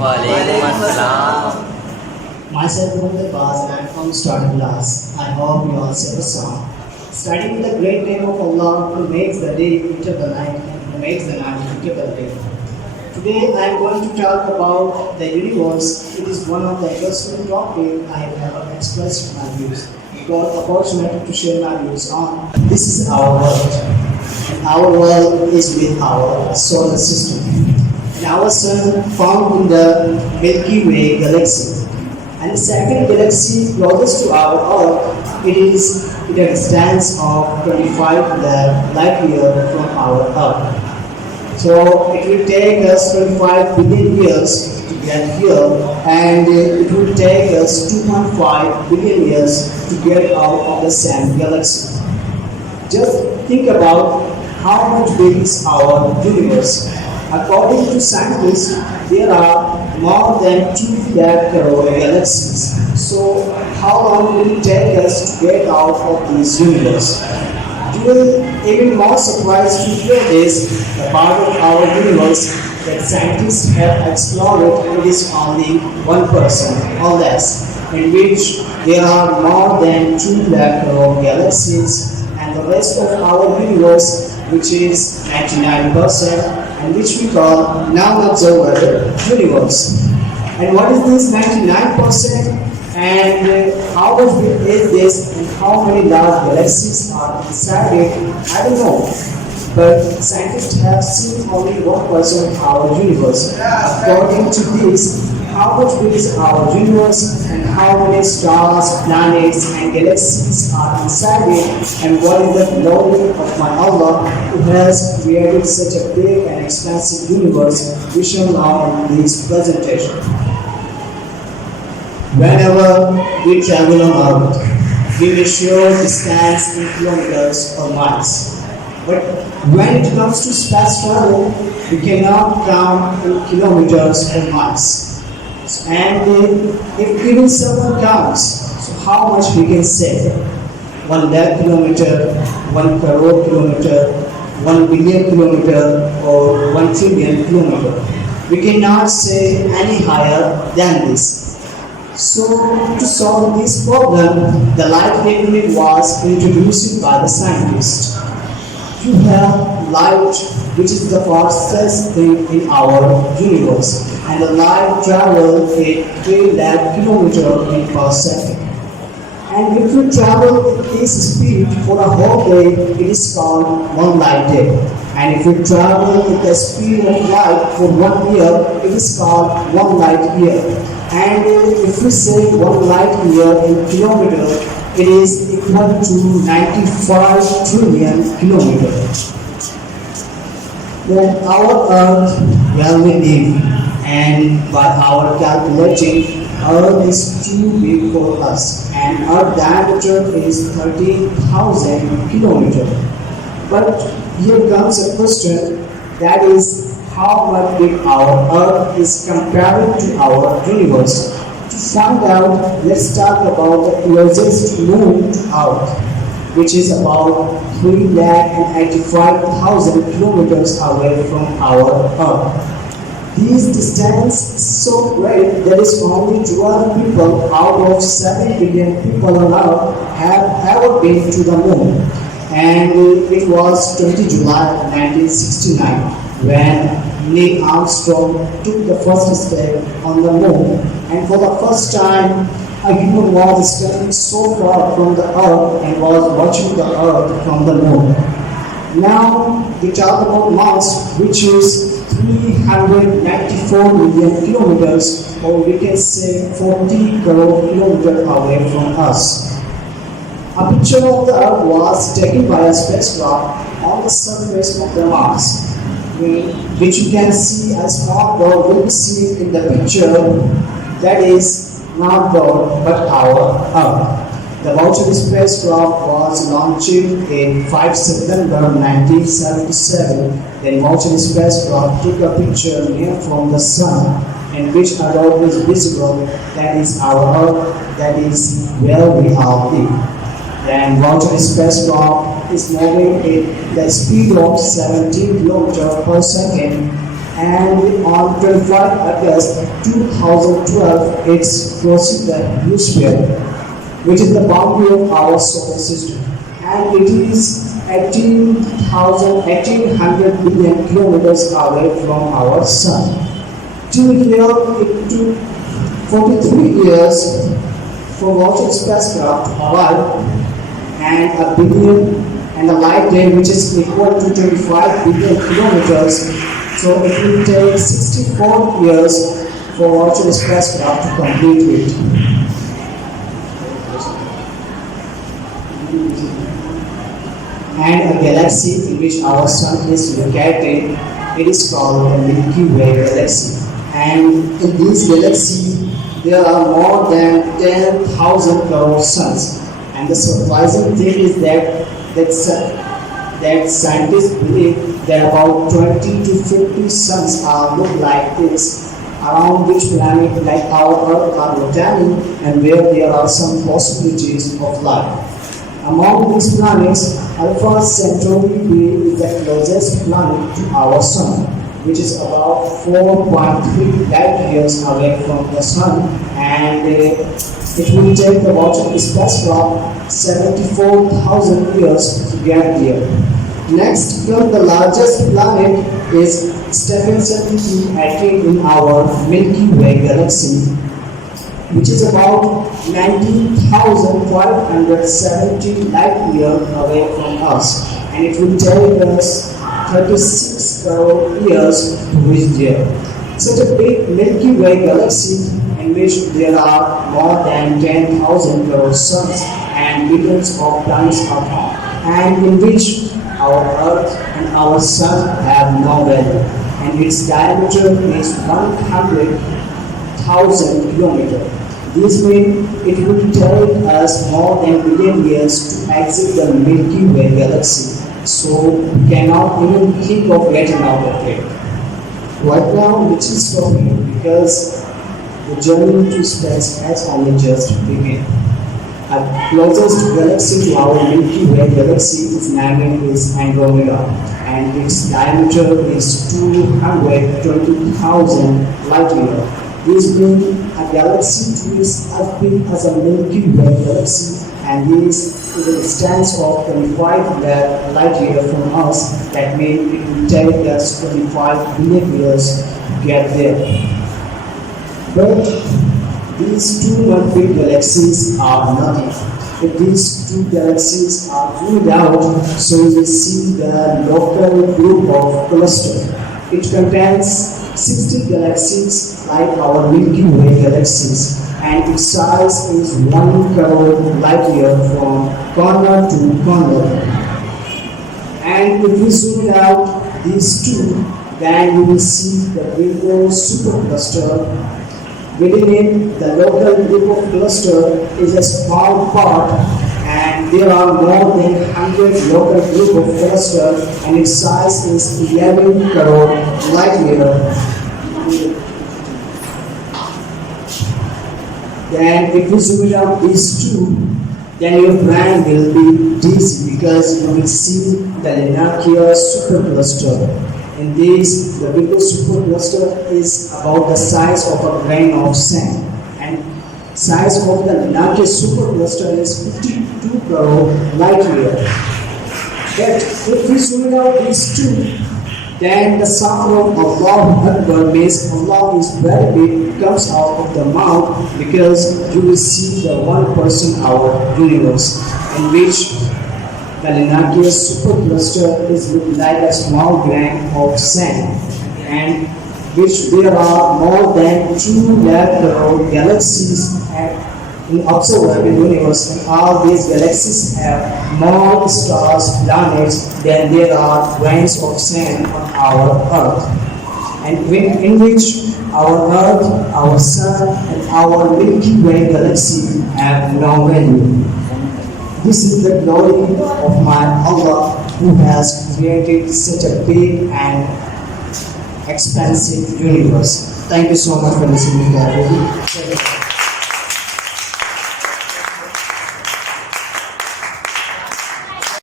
वालेकुम अस्सलाम। Myself Mohammed Abbas and I'm from starting class. I hope you all say the song. Starting with the great name of Allah who makes the day into the night and who makes the night into the day. Today I am going to talk about the universe. It is one of the interesting topics I have ever expressed my views. I got the opportunity to share my views on. This is our world. And our world is with our solar system. And our sun found in the Milky Way galaxy. And the second galaxy closest to our Earth, it at a distance of 25 light years from our Earth. So it will take us 25 billion years to get here, and it will take us 2.5 billion years to get out of the same galaxy. Just think about how much big is our universe. According to scientists, there are more than 2 lakh crore galaxies. So, how long will it take us to get out of this universe? You will even more surprised to hear this. The part of our universe that scientists have explored it is only 1% or less, in which there are more than 2 lakh crore galaxies, and the rest of our universe, which is 99%, and which we call non-observable universe. And what is this 99%? And how much big is this? And how many large galaxies are inside it? I don't know. But scientists have seen only 1% of our universe. According to this, how much big is our universe and how many stars, planets and galaxies are inside it, and what is the glory of my Allah who has created such a big and expansive universe, we shall learn in this presentation. Whenever we travel on Earth, we measure distance in kilometers or miles. But when it comes to space travel, we cannot count in kilometers or miles. And if even someone counts, so how much we can say? 1 lakh kilometer, 1 crore kilometer, 1 billion kilometer, or 1 trillion kilometer. We cannot say any higher than this. So to solve this problem, the light nebulae was introduced by the scientists. You have light, which is the fastest thing in our universe, and the light travels at 3 lakh kilometers per second. And if you travel at this speed for a whole day, it is called 1 light day. And if you travel at the speed of light for 1 year, it is called 1 light year. And if we say 1 light year in kilometers, it is equal to 95 trillion kilometers. Then our Earth, where we live, and by our calculating, Earth is too big for us, and our diameter is 30,000 kilometers. But here comes a question, that is, how much big our Earth is compared to our universe. To find out, let's talk about the closest moon to Earth, which is about 385,000 kilometers away from our Earth. This distance is so great that is only 12 people out of 7 billion people on Earth have ever been to the moon. And it was 20 July 1969 when Neil Armstrong took the first step on the moon, and for the first time a human was standing so far from the Earth and was watching the Earth from the moon. Now we talk about Mars, which is 394 million kilometers, or we can say 40 crore kilometers away from us. A picture of the Earth was taken by a spacecraft on the surface of the Mars, which you can see a small dot will be seen in the picture. That is not God but our Earth. The Voyager spacecraft was launched in 5 September 1977. Then Voyager spacecraft took a picture near from the Sun, in which a dot is visible. That is our Earth. That is where we all live. Then Voyager spacecraft is moving at the speed of 17 kilometers per second And on 25 August 2012, it's crossing the hemisphere, which is the boundary of our solar system. And it is 1800 billion kilometers away from our sun. Till here, it took 43 years for launching spacecraft to arrive, and a billion and a light day, which is equal to 25 billion kilometers. So it will take 64 years for launching spacecraft to complete it. And a galaxy in which our sun is located, it is called the Milky Way galaxy. And in this galaxy, there are more than 10,000 crore suns. And the surprising thing is that scientists believe that about 20 to 50 suns are look like this, around which planet like our Earth are rotating, and where there are some possibilities of life. Among these planets, Alpha Centauri B is the closest planet to our Sun, which is about 4.3 light years away from the Sun, and it will take the launch spacecraft 74,000 years to get there. Next from the largest planet is Stephenson E18 in our Milky Way galaxy, which is about 19,570 light years away from us, and it will take us 36 crore years to reach there. Such a big Milky Way galaxy in which there are more than 10,000 crore suns and billions of planets are found, and in which our Earth and our Sun have no value, and its diameter is 100,000 kilometers. This means it will take us more than a billion years to exit the Milky Way galaxy, so we cannot even think of getting out of it. Right now, which is stopping because the journey to space has only just begun. Our closest galaxy to our Milky Way galaxy is named is Andromeda, and its diameter is 220,000 light years. This means a galaxy is as big as a Milky Way galaxy, and this is a distance of 25 light years from us. That means it will take us 25 billion years to get there. But these two non-big galaxies are nothing. If these two galaxies are ruled out, so we see the local group of cluster. It contains 60 galaxies like our Milky Way galaxies, and its size is 1 crore light year from corner to corner. And if we zoom out these two, then we will see the Virgo supercluster. Within it, the local group of cluster is a small part, and there are more than 100 local group of cluster, and its size is 11 crore light year. Then if you zoom out these two, then your brain will be dizzy because you will see the Linacia supercluster. In this, the Virgo supercluster is about the size of a grain of sand, and size of the Linacia supercluster is 52 crore light year. But if we zoom out these two, then the sound of Allahu Akbar means Allah is very big, comes out of the mouth, because you will see the 1% our universe, in which the Linacia supercluster is like a small grain of sand, and which there are more than 2 lakh crore galaxies in observable universe, and all these galaxies have more stars, planets than there are grains of sand on our Earth, and in which our Earth, our Sun, and our Milky Way galaxy have no value. This is the glory of my Allah, who has created such a big and expansive universe. Thank you so much for listening to our video.